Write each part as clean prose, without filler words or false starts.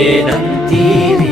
ಏನಂತೀರಿ?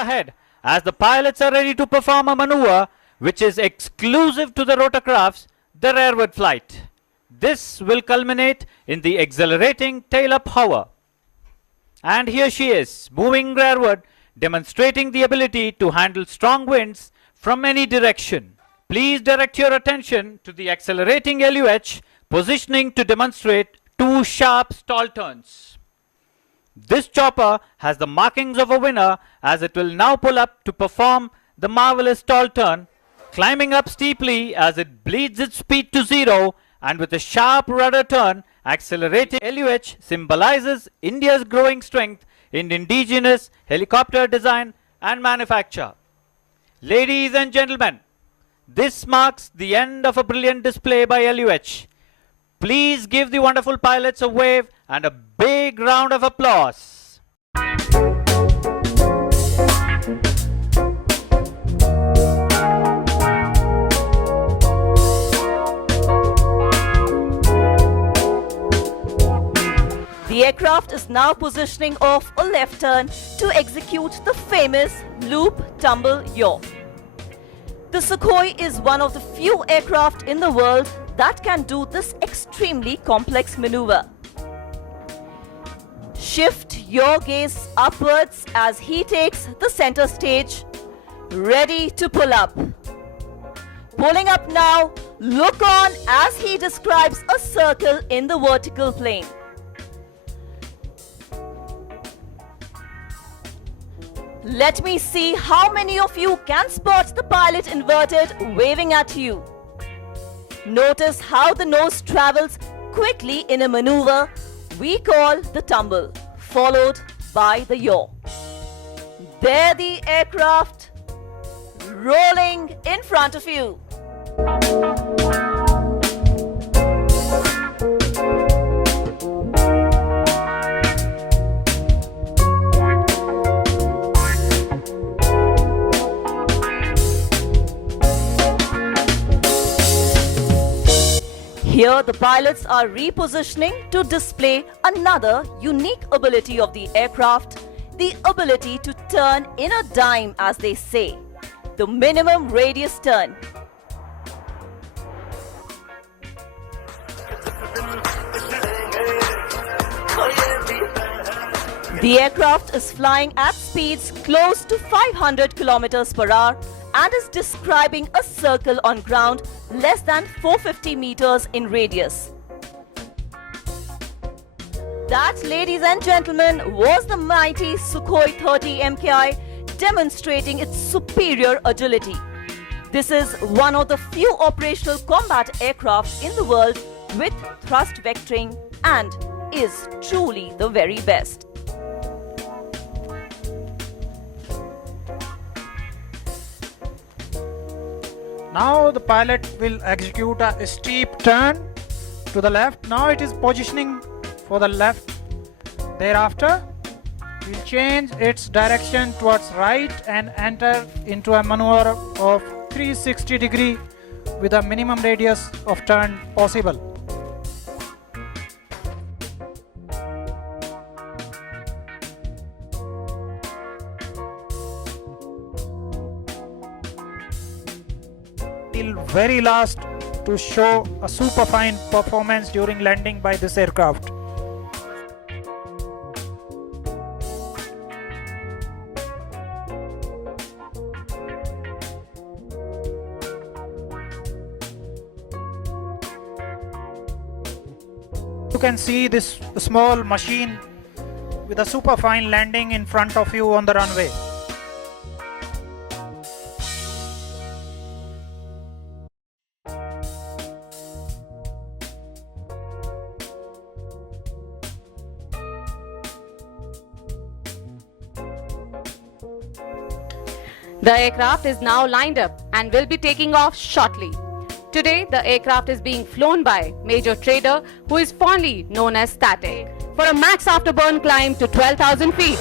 Ahead as the pilots are ready to perform a maneuver which is exclusive to the rotorcrafts, the rearward flight. This will culminate in the accelerating tail-up hover. And here she is, moving rearward, demonstrating the ability to handle strong winds from any direction. Please direct your attention to the accelerating LUH, positioning to demonstrate 2 sharp stall turns. This chopper has the markings of a winner as it will now pull up to perform the marvelous stall turn, climbing up steeply as it bleeds its speed to 0, and with a sharp rudder turn, accelerating LUH symbolizes India's growing strength in indigenous helicopter design and manufacture. Ladies and gentlemen, this marks the end of a brilliant display by LUH. Please give the wonderful pilots a wave and a big round of applause. The aircraft is now positioning off a left turn to execute the famous loop tumble yaw. The Sukhoi is one of the few aircraft in the world that can do this extremely complex maneuver. Shift your gaze upwards as he takes the center stage, ready to pull up. Pulling up now, look on as he describes a circle in the vertical plane. Let me see how many of you can spot the pilot inverted waving at you. Notice how the nose travels quickly in a maneuver we call the tumble, followed by the yaw. There the aircraft rolling in front of you. Here the pilots are repositioning to display another unique ability of the aircraft, the ability to turn in a dime, as they say, the minimum radius turn. The aircraft is flying at speeds close to 500 kilometers per hour and is describing a circle on ground less than 450 meters in radius. That, ladies and gentlemen, was the mighty Sukhoi 30 MKI demonstrating its superior agility. This is one of the few operational combat aircraft in the world with thrust vectoring and is truly the very best. Now the pilot will execute a steep turn to the left. Now it is positioning for the left. Thereafter, it will change its direction towards right and enter into a maneuver of 360 degree with a minimum radius of turn possible. Till very last to show a super fine performance during landing by this aircraft. You can see this small machine with a super fine landing in front of you on the runway. The aircraft is now lined up and will be taking off shortly. Today, the aircraft is being flown by Major Trader, who is fondly known as Static, for a max afterburn climb to 12,000 feet.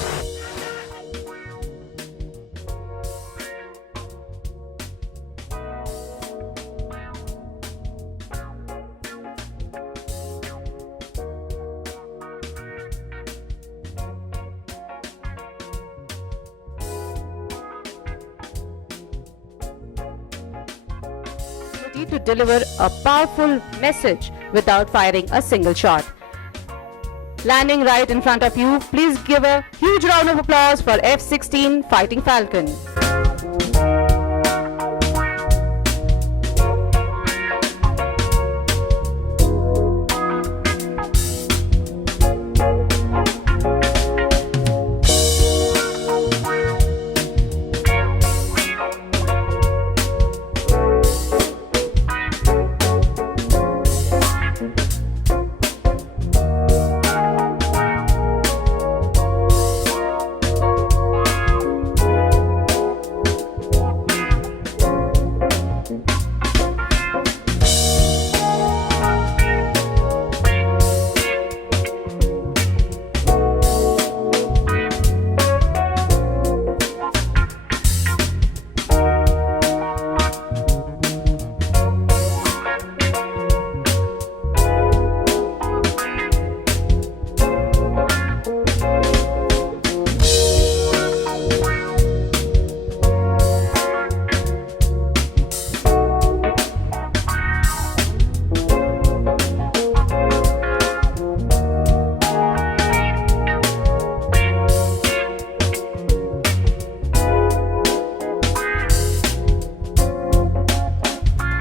To deliver a powerful message without firing a single shot. Landing right in front of you, please give a huge round of applause for F-16 Fighting Falcon.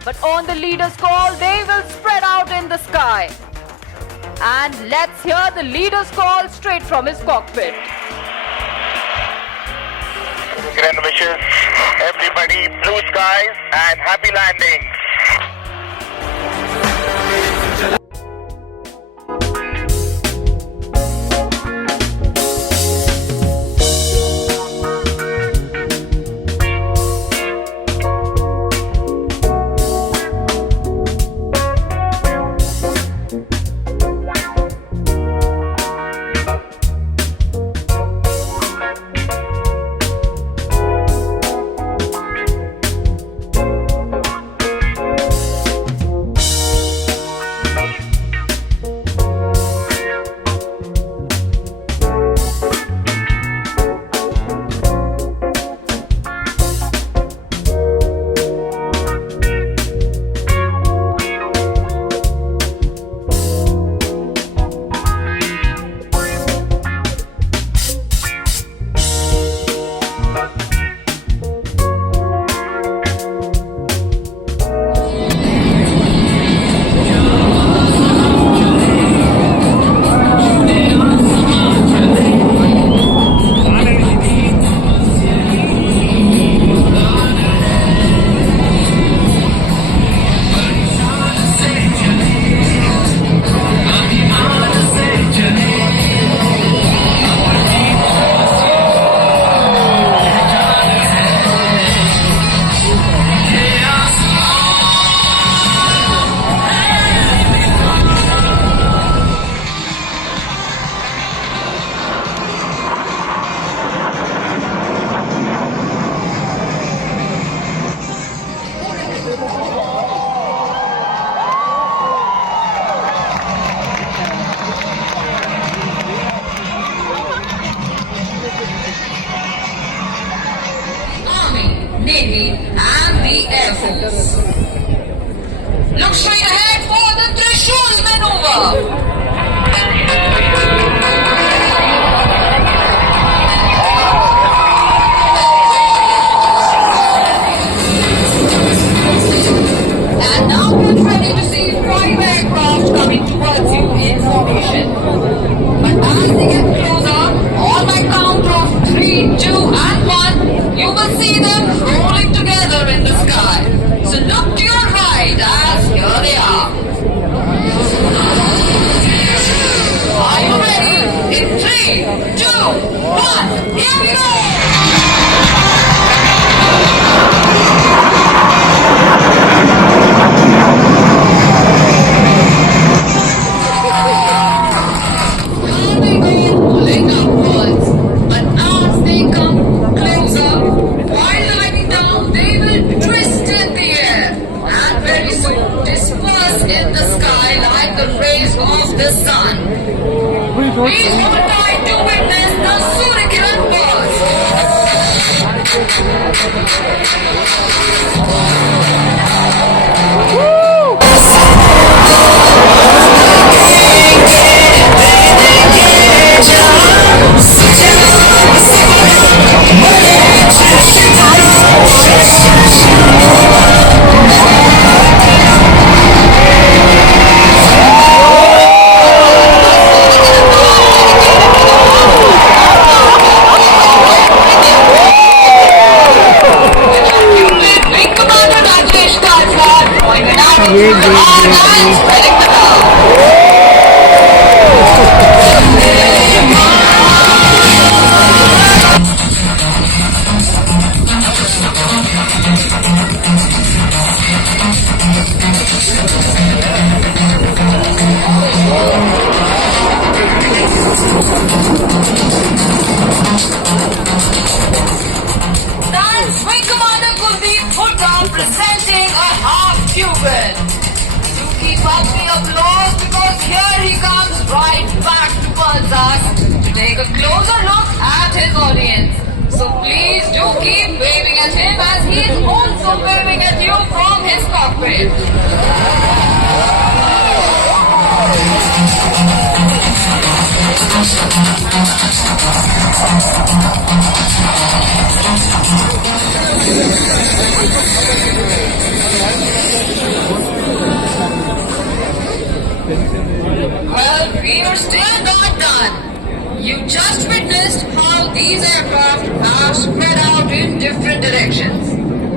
But on the leader's call, they will spread out in the sky. And let's hear the leader's call straight from his cockpit. Grand wishes, everybody, blue skies and happy landings. Navy and the Air Force. Look straight ahead for the Trishul maneuver. And now get ready to see 5 aircraft coming towards you in formation. But as they get closer, on my count of 3, 2 and 1, you will see them rolling together in the sky. So look to your right as here they are. Are you ready? In 3, 2, 1, here we go! Pulling upwards, but as they come closer, while lighting down, they will twist in the air and very soon disperse in the sky like the rays of the sun. Please hold tight to witness the Surikiran burst. Wing Commander Rajesh Kajwar, pointed out our lines spreading the ground. That's Wing Commander Kuldeep Hooda presenting a half Cuban. Do keep up the applause because here he comes right back to Balzac to take a closer look at his audience. So please do keep waving at him as he is also waving at you from his cockpit. Well, we are still not done. You just witnessed how these aircraft have spread out in different directions.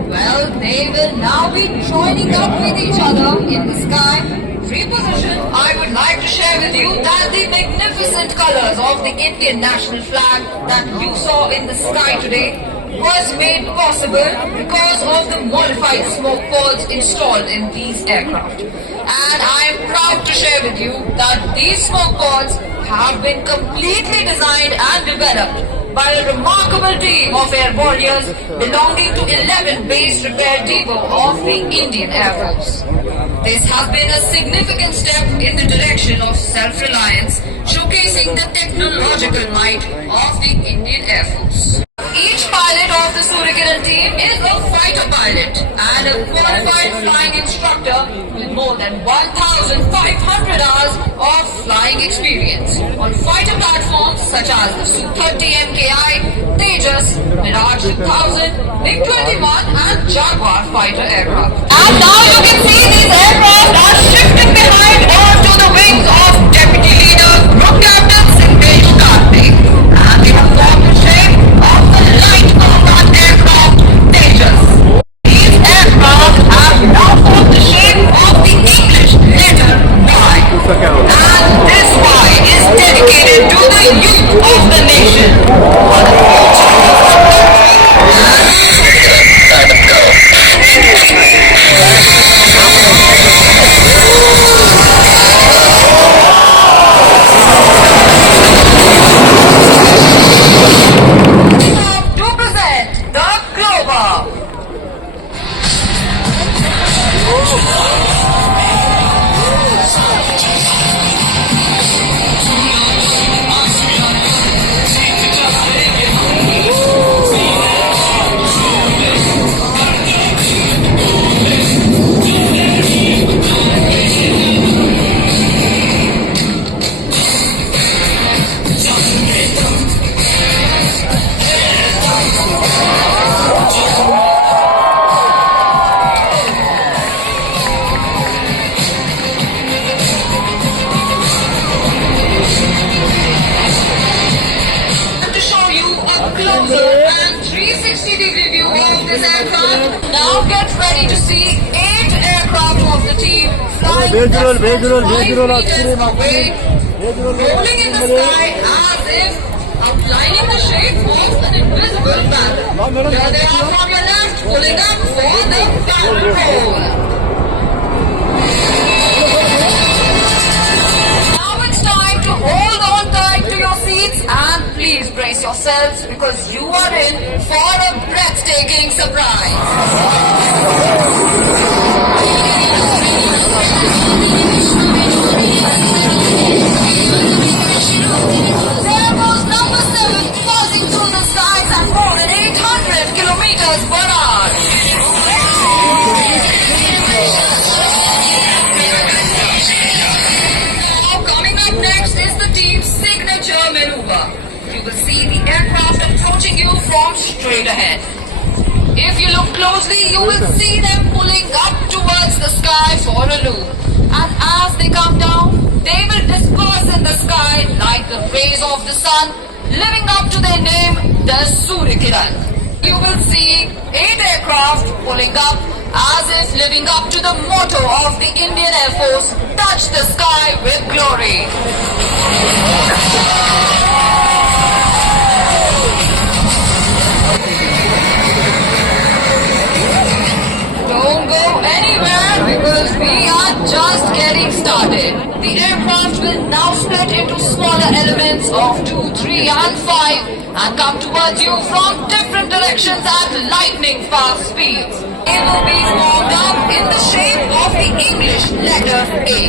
Well, they will now be joining up with each other in the sky. Reposition. I would like to share with you that the magnificent colors of the Indian national flag that you saw in the sky today was made possible because of the modified smoke pods installed in these aircraft. And I am proud to share with you that these smoke pods have been completely designed and developed by a remarkable team of air warriors belonging to 11 base repair depot of the Indian Air Force. This has been a significant step in the direction of self-reliance, showcasing the technological might of the Indian Air Force. Each pilot of the Surikiran team is a fighter pilot and a qualified flying instructor with more than 1,500 hours of flying experience on fighter platforms such as the Su-30 MKI, Tejas, Mirage 6000, MiG-21 and Jaguar fighter aircraft. And now you can see these aircraft are shifting behind onto the wings of Deputy Leader Group Captain Simhesh Karthik. And they have formed the shape of the light combat aircraft Tejas. These aircraft have now formed the shape of the English letter Y. And this Y is dedicated to the youth of the nation. For the future of the country. these aircraft. Now get ready to see 8 aircraft of the team flying just 5 meters away, rolling in the sky as if outlining the shape of an invisible banner. Here they are from your left, pulling up for the barrel roll. Now it's time to hold on tight to your seats and please brace yourselves because you are in for a breathtaking surprise. There goes number 7 buzzing through the skies at more than 800 kilometers per hour. Now coming up next is the team's signature maneuver. You will see the aircraft approaching you from straight ahead. If you look closely, you will see them pulling up towards the sky for a loop. And as they come down, they will disperse in the sky like the rays of the sun, living up to their name, the Surya Kiran. You will see 8 aircraft pulling up as if living up to the motto of the Indian Air Force, touch the sky with glory. Don't go anywhere because we are just getting started. The aircraft will now split into smaller elements of 2, 3 and 5 and come towards you from different directions at lightning fast speeds. It will be formed up in the shape of the English letter A.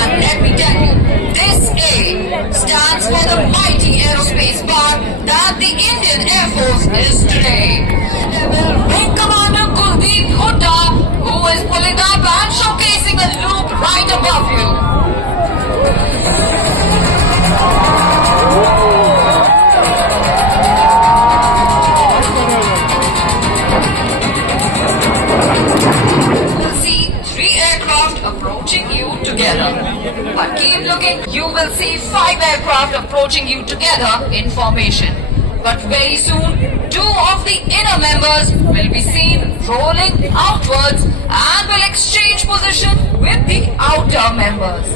And let me tell you, this A stands for the mighty aerospace power that the Indian Air Force is today. Wing Commander Kuldeep Hooda, who is pulling up and showcasing a loop right above you. You will see 3 aircraft approaching you together. But keep looking, you will see 5 aircraft approaching you together in formation. But very soon, 2 of the inner members will be seen rolling outwards and will exchange position with the outer members.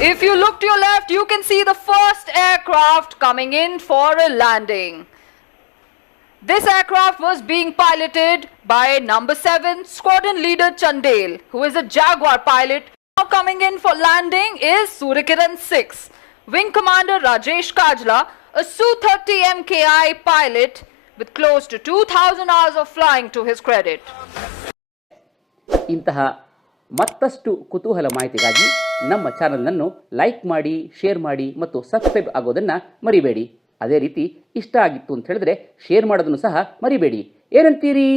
If you look to your left, you can see the first aircraft coming in for a landing. This aircraft was being piloted by number 7 squadron leader Chandel, who is a Jaguar pilot. Now coming in for landing is Surya Kiran 6. Wing Commander Rajesh Kajla, a Su-30 MKI pilot with close to 2,000 hours of flying to his credit. ಇಂತಹ ಮತ್ತಷ್ಟು ಕುತೂಹಲ ಮಾಹಿತಿಗಾಗಿ ನಮ್ಮ channel ಅನ್ನು like ಮಾಡಿ, share ಮಾಡಿ ಮತ್ತು subscribe ಆಗೋದನ್ನು ಮರಿಬೇಡಿ. ಅದೇ ರೀತಿ ಇಷ್ಟ ಆಗಿತ್ತು ಅಂತ ಹೇಳಿದ್ರೆ ಶೇರ್ ಮಾಡೋದನ್ನು ಸಹ ಮರಿಬೇಡಿ. ಏನಂತೀರಿ?